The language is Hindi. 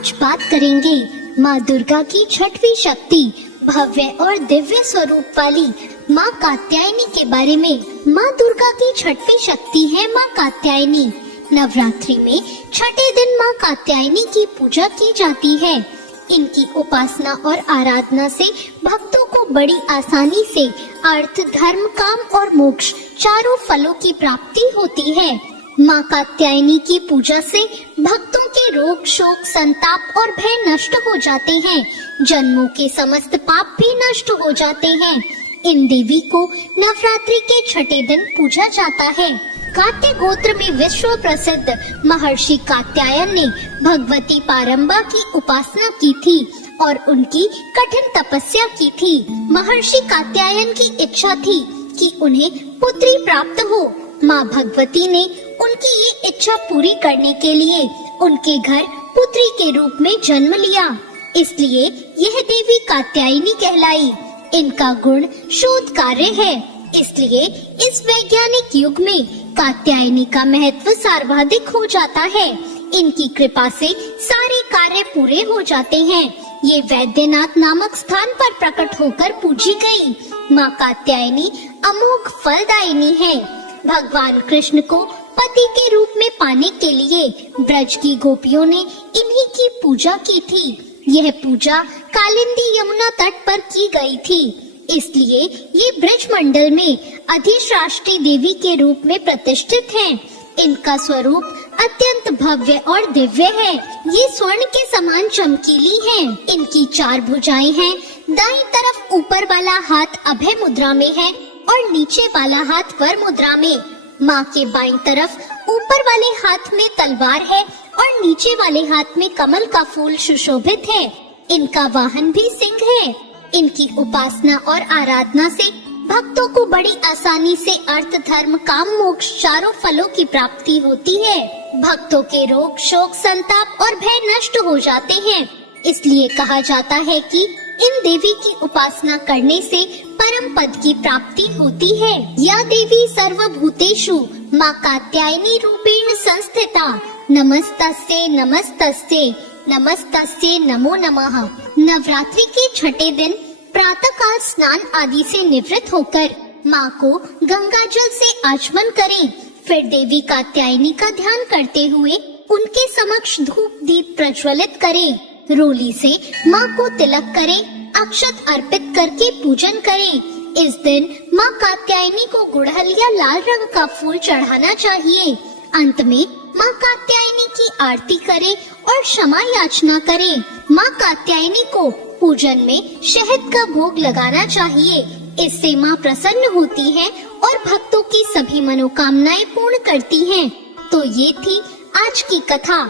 आज बात करेंगे माँ दुर्गा की छठवीं शक्ति भव्य और दिव्य स्वरूप वाली माँ कात्यायनी के बारे में। माँ दुर्गा की छठवीं शक्ति है माँ कात्यायनी। नवरात्रि में छठे दिन माँ कात्यायनी की पूजा की जाती है। इनकी उपासना और आराधना से भक्तों को बड़ी आसानी से अर्थ, धर्म, काम और मोक्ष चारों फलों की प्राप्ति होती है। माँ कात्यायनी की पूजा से भक्तों के रोग, शोक, संताप और भय नष्ट हो जाते हैं। जन्मों के समस्त पाप भी नष्ट हो जाते हैं। इन देवी को नवरात्रि के छठे दिन पूजा जाता है। कात्य गोत्र में विश्व प्रसिद्ध महर्षि कात्यायन ने भगवती पारंबा की उपासना की थी और उनकी कठिन तपस्या की थी। महर्षि कात्यायन की इच्छा थी कि उन्हें पुत्री प्राप्त हो। माँ भगवती ने उनकी ये इच्छा पूरी करने के लिए उनके घर पुत्री के रूप में जन्म लिया। इसलिए यह देवी कात्यायनी कहलाई। इनका गुण शोध कार्य है, इसलिए इस वैज्ञानिक युग में कात्यायनी का महत्व सर्वाधिक हो जाता है। इनकी कृपा से सारे कार्य पूरे हो जाते हैं। ये वैद्यनाथ नामक स्थान पर प्रकट होकर पूजी गई माँ कात्यायनी अमोघ फलदायिनी है। भगवान कृष्ण को पति के रूप में पाने के लिए ब्रज की गोपियों ने इन्हीं की पूजा की थी। यह पूजा कालिंदी यमुना तट पर की गई थी, इसलिए ये ब्रज मंडल में अधिष्ठात्री देवी के रूप में प्रतिष्ठित हैं। इनका स्वरूप अत्यंत भव्य और दिव्य है। ये स्वर्ण के समान चमकीली हैं। इनकी 4 भुजाएं हैं। दाईं तरफ ऊपर वाला हाथ अभय मुद्रा में है और नीचे वाला हाथ वर मुद्रा में। माँ के बाईं तरफ ऊपर वाले हाथ में तलवार है और नीचे वाले हाथ में कमल का फूल सुशोभित है। इनका वाहन भी सिंह है। इनकी उपासना और आराधना से भक्तों को बड़ी आसानी से अर्थ, धर्म, काम, मोक्ष चारों फलों की प्राप्ति होती है। भक्तों के रोग, शोक, संताप और भय नष्ट हो जाते हैं। इसलिए कहा जाता है कि इन देवी की उपासना करने से परम पद की प्राप्ति होती है। या देवी सर्वभूतेषु माँ कात्यायनी रूपेण संस्थिता। नमस्तस्यै नमस्तस्यै नमस्तस्यै नमो नमः। नवरात्रि के छठे दिन प्रातःकाल स्नान आदि से निवृत्त होकर माँ को गंगा जल से आचमन करें। फिर देवी कात्यायनी का ध्यान करते हुए उनके समक्ष धूप दीप प्रज्वलित करें। रोली से माँ को तिलक करें। अक्षत अर्पित करके पूजन करें। इस दिन माँ कात्यायनी को गुड़हल या लाल रंग का फूल चढ़ाना चाहिए। अंत में माँ कात्यायनी की आरती करें और क्षमा याचना करें। माँ कात्यायनी को पूजन में शहद का भोग लगाना चाहिए। इससे माँ प्रसन्न होती है और भक्तों की सभी मनोकामनाएं पूर्ण करती हैं। तो ये थी आज की कथा।